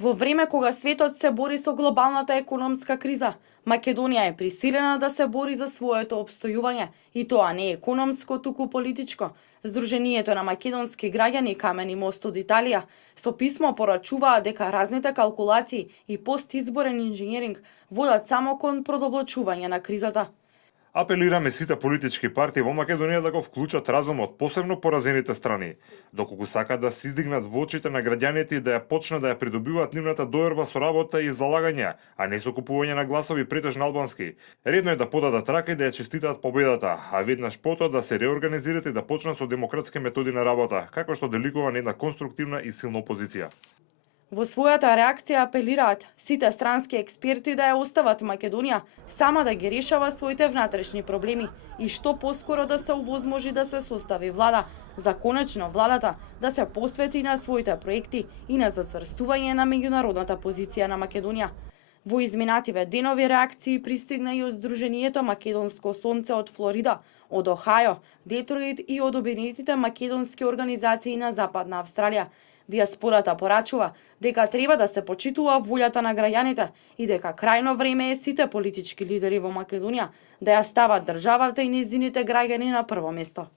Во време кога светот се бори со глобалната економска криза, Македонија е присилена да се бори за своето опстојување, и тоа не економско, туку политичко. Сдруженијето на македонски граѓани Камени мост од Италија со писмо порачуваа дека разните калкулации и постизборен инженеринг водат само кон продолбочување на кризата. Апелираме сите политички партии во Македонија да го вклучат разумот, посебно поразените страни, доколку сакаат да се издигнат во очите на граѓаните и да ја почнат да ја придобиваат нивната доверба со работа и залагање, а не со купување на гласови претежно албански. Редно е да подадат рака и да ја честитаат победата, а веднаш потоа да се реорганизираат и да почнат со демократски методи на работа, како што деликува на една конструктивна и силна опозиција. Во својата реакција апелираат сите странски експерти да ја остават Македонија сама да ги решава своите внатрешни проблеми и што поскоро да се овозможи да се состави влада, за конечно владата да се посвети на своите проекти и на зацврстување на меѓународната позиција на Македонија. Во изминативе денови реакции пристигна и од Сдруженијето Македонско сонце од Флорида, од Охајо, Детройт и од обединетите македонски организации на Западна Австралија. Диаспората порачува дека треба да се почитува волјата на граѓаните и дека крајно време е сите политички лидери во Македонија да ја стават државата и нејзините граѓани на прво место.